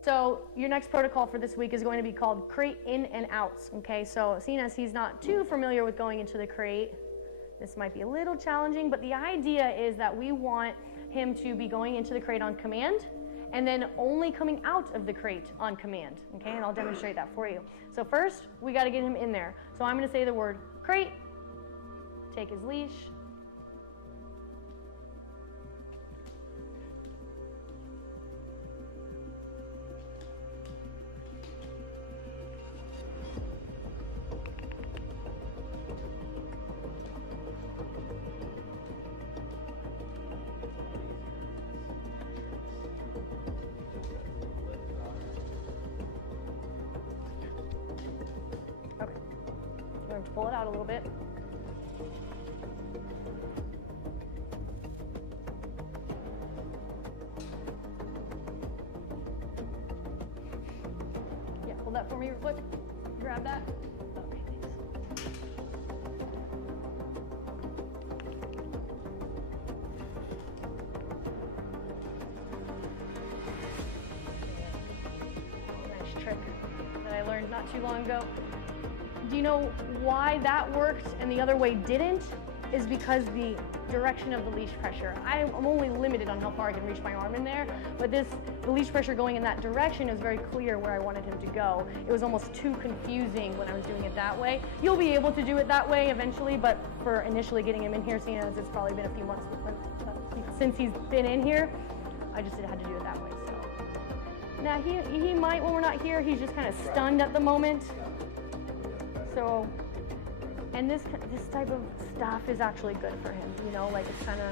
So your next protocol for this week is going to be called crate in and outs, okay? So seeing as he's not too familiar with going into the crate, this might be a little challenging, but the idea is that we want him to be going into the crate on command and then only coming out of the crate on command, okay? And I'll demonstrate that for you. So first, we gotta get him in there. So I'm gonna say the word crate, take his leash, okay. I'm going to pull it out a little bit. Yeah, hold that for me real quick. Grab that. Okay, thanks. Nice trick that I learned not too long ago. Do you know why that worked and the other way didn't? Is because the direction of the leash pressure. I'm only limited on how far I can reach my arm in there, but the leash pressure going in that direction is very clear where I wanted him to go. It was almost too confusing when I was doing it that way. You'll be able to do it that way eventually, but for initially getting him in here, seeing as it's probably been a few months since he's been in here, I just had to do it that way. So now he might, when we're not here, he's just kind of stunned at the moment. So, and this type of stuff is actually good for him, you know, like it's kind of,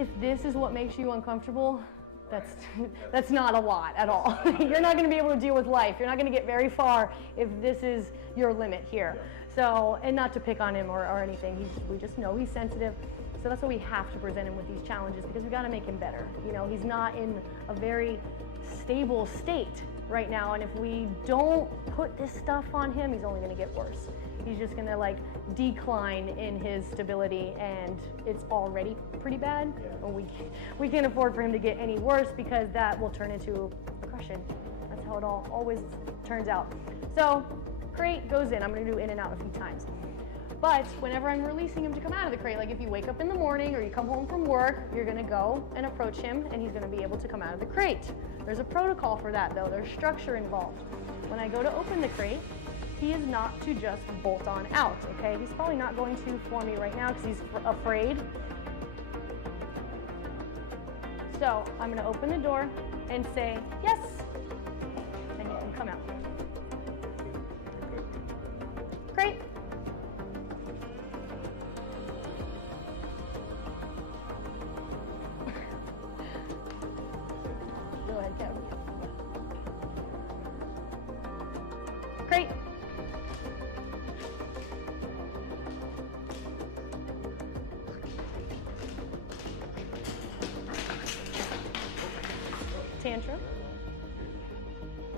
if this is what makes you uncomfortable, that's not a lot at all. You're not going to be able to deal with life. You're not going to get very far if this is your limit here. So, and not to pick on him or anything, we just know he's sensitive. So that's why we have to present him with these challenges, because we got to make him better. You know, he's not in a very stable state right now, and if we don't put this stuff on him, he's only going to get worse. He's just going to like decline in his stability, and it's already pretty bad. And we can't afford for him to get any worse, because that will turn into aggression. That's how it always turns out. So crate goes in. I'm going to do in and out a few times. But whenever I'm releasing him to come out of the crate, like if you wake up in the morning or you come home from work, you're going to go and approach him, and he's going to be able to come out of the crate. There's a protocol for that, though. There's structure involved. When I go to open the crate, he is not to just bolt on out, okay? He's probably not going to for me right now because he's afraid. So I'm going to open the door and say, yes, and he can come out. Great. Go ahead, Kevin. Great. Tantrum.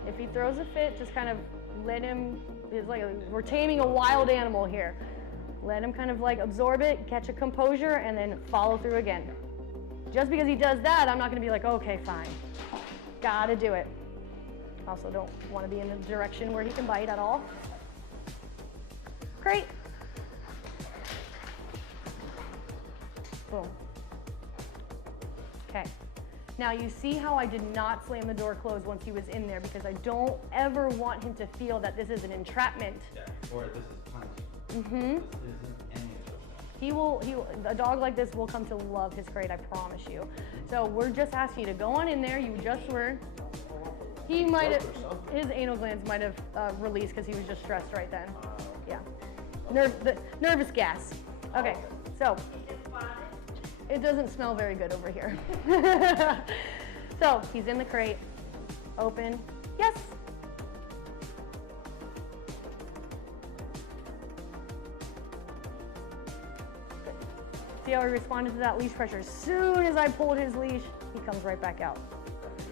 If he throws a fit, just kind of let him, it's like we're taming a wild animal here. Let him kind of like absorb it, catch a composure, and then follow through again. Just because he does that, I'm not going to be like, okay, fine. Gotta do it. Also don't want to be in a direction where he can bite at all. Great. Boom. Okay. Now you see how I did not slam the door closed once he was in there, because I don't ever want him to feel that this is an entrapment. Yeah, or this is punishment. Mm-hmm. This isn't any of those. A dog like this will come to love his crate, I promise you. So we're just asking you to go on in there. You just were. He might have, his anal glands might have released because he was just stressed right then. Yeah. Nervous gas. Okay, so. It doesn't smell very good over here. So he's in the crate. Open. Yes. Good. See how he responded to that leash pressure? As soon as I pulled his leash, he comes right back out.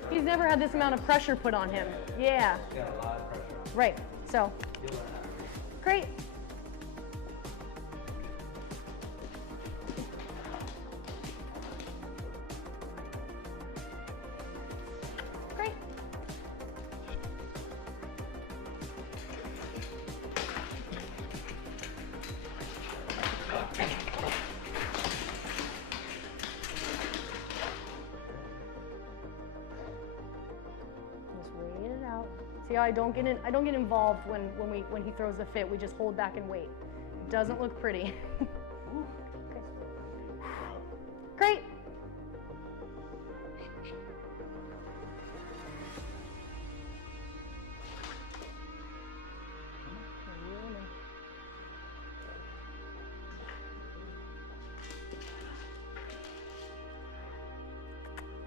He's never had this amount of pressure put on him. Yeah. He's got a lot of pressure on him. Right. So. Great. See how I don't get involved when he throws a fit. We just hold back and wait. It doesn't look pretty. Okay. Great.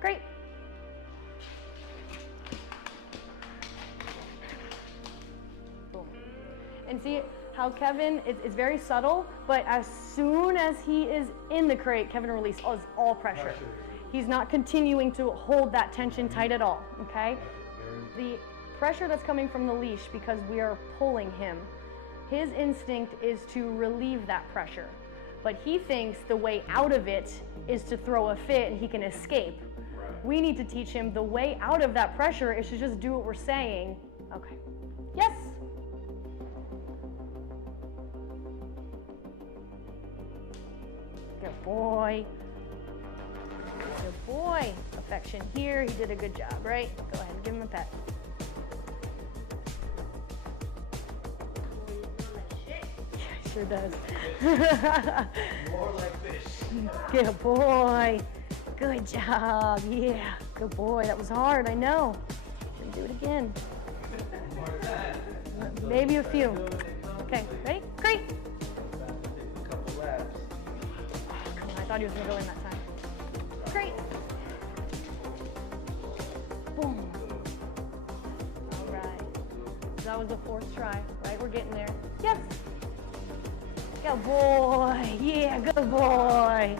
Great. Boom. And see how Kevin is very subtle, but as soon as he is in the crate, Kevin releases all pressure. He's not continuing to hold that tension tight at all, okay? The pressure that's coming from the leash, because we are pulling him, his instinct is to relieve that pressure. But he thinks the way out of it is to throw a fit and he can escape. We need to teach him the way out of that pressure is to just do what we're saying. Okay. Yes? Good boy. Good boy. Affection here. He did a good job, right? Go ahead and give him a pet. Yeah, sure does. More like fish. Good boy. Good job. Yeah. Good boy. That was hard. I know. Should do it again. Maybe a few. Okay. Ready? Great. A couple laps. Oh, come on. I thought he was going to go in that time. Great. Boom. All right. That was the fourth try, right? We're getting there. Yes. Good boy. Yeah, good boy.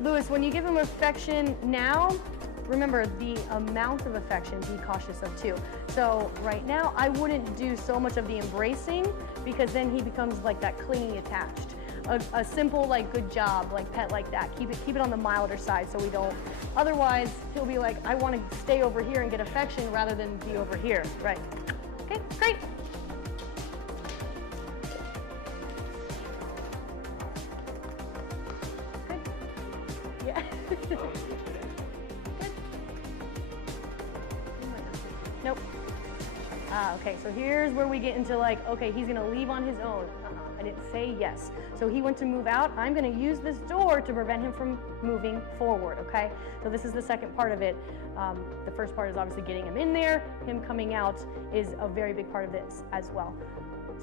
Lewis, when you give him affection now, remember the amount of affection, be cautious of too. So right now, I wouldn't do so much of the embracing because then he becomes like that clingy attached. A simple like good job, like pet like that. Keep it on the milder side so we don't. Otherwise, he'll be like, I want to stay over here and get affection rather than be over here. Right? Okay, great. Good. Yeah. Good. Nope. Okay, so here's where we get into like, okay, he's gonna leave on his own. I didn't say yes. So he went to move out. I'm gonna use this door to prevent him from moving forward, okay? So this is the second part of it. The first part is obviously getting him in there. Him coming out is a very big part of this as well.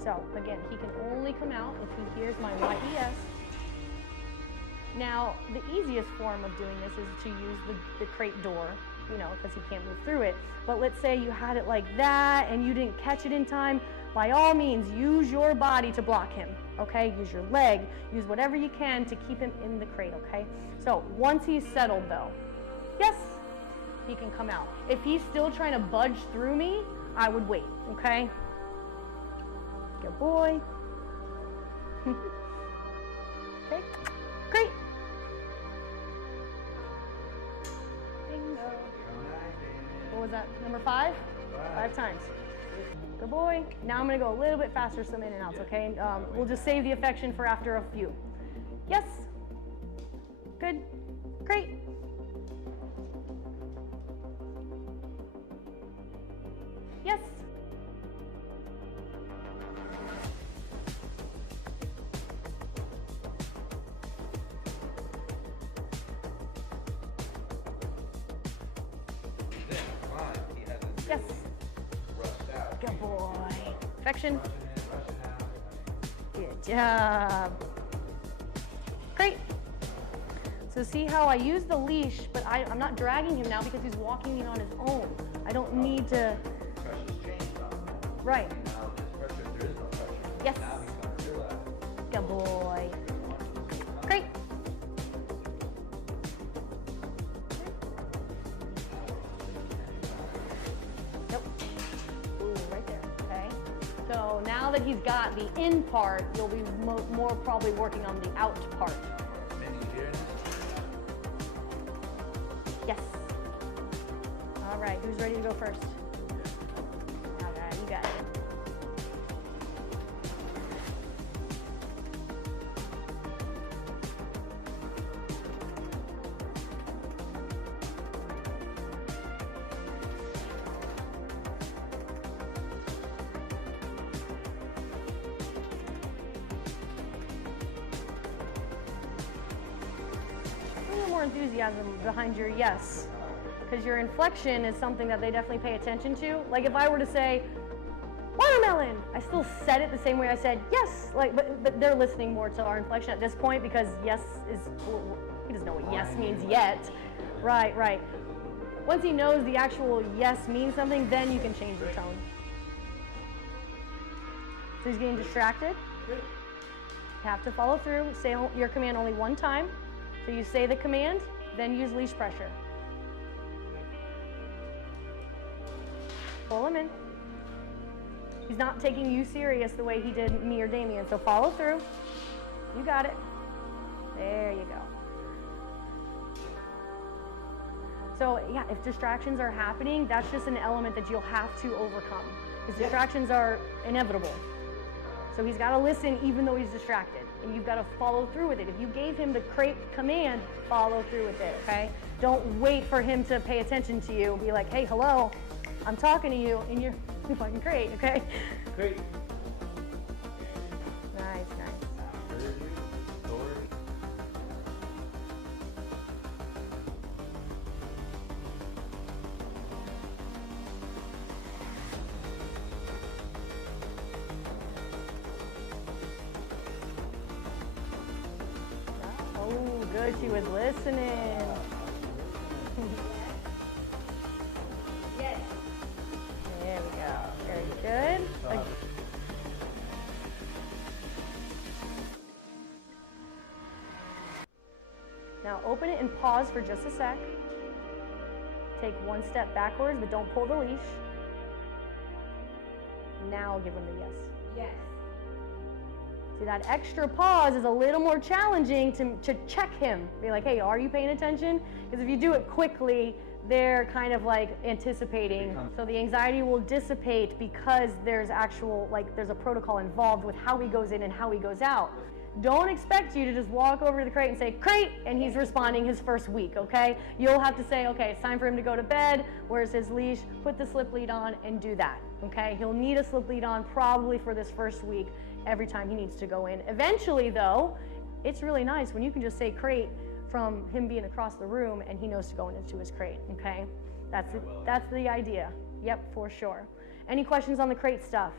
So again, he can only come out if he hears my YES. Now, the easiest form of doing this is to use the crate door, you know, because he can't move through it. But let's say you had it like that and you didn't catch it in time. By all means, use your body to block him, okay? Use your leg, use whatever you can to keep him in the crate, okay? So once he's settled though, yes, he can come out. If he's still trying to budge through me, I would wait, okay? Good boy. Okay, great. Bingo. What was that, number 5? 5 times. Good boy. Now I'm going to go a little bit faster, some in and outs, okay? We'll just save the affection for after a few. Yes. Good. Great. Yes. Yes. Good boy. Affection. Good job. Great. So see how I use the leash, but I'm not dragging him now because he's walking in on his own. I don't need to. Right. Yes. Good boy. Great. Nope. Ooh, right there. Okay. So now that he's got the in part, you'll be more probably working on the out part. Yes. All right. Who's ready to go first? All right. You got it. more enthusiasm behind your yes, because your inflection is something that they definitely pay attention to. Like if I were to say, watermelon, I still said it the same way I said yes, like, but they're listening more to our inflection at this point because yes is, he doesn't know what yes means yet. Right, right. Once he knows the actual yes means something, then you can change the tone. So he's getting distracted. You have to follow through. Say your command only one time. So you say the command, then use leash pressure. Pull him in. He's not taking you serious the way he did me or Damien, so follow through. You got it. There you go. So yeah, if distractions are happening, that's just an element that you'll have to overcome. Because distractions are inevitable. So he's got to listen even though he's distracted. And you've got to follow through with it. If you gave him the crate command, follow through with it, okay? Don't wait for him to pay attention to you. Be like, hey, hello, I'm talking to you, and you're fucking crate, okay? Great. Nice, nice. Oh, good, she was listening. Yes. There we go. Very good. Now open it and pause for just a sec. Take one step backwards, but don't pull the leash. Now give him the yes. Yes. See, that extra pause is a little more challenging to check him. Be like, hey, are you paying attention? Because if you do it quickly, they're kind of like anticipating. So the anxiety will dissipate because there's there's a protocol involved with how he goes in and how he goes out. Don't expect you to just walk over to the crate and say, crate, and he's responding his first week, okay? You'll have to say, okay, it's time for him to go to bed. Where's his leash? Put the slip lead on and do that, okay? He'll need a slip lead on probably for this first week every time he needs to go in. Eventually, though, it's really nice when you can just say crate from him being across the room and he knows to go into his crate, okay? That's the idea. Yep, for sure. Any questions on the crate stuff?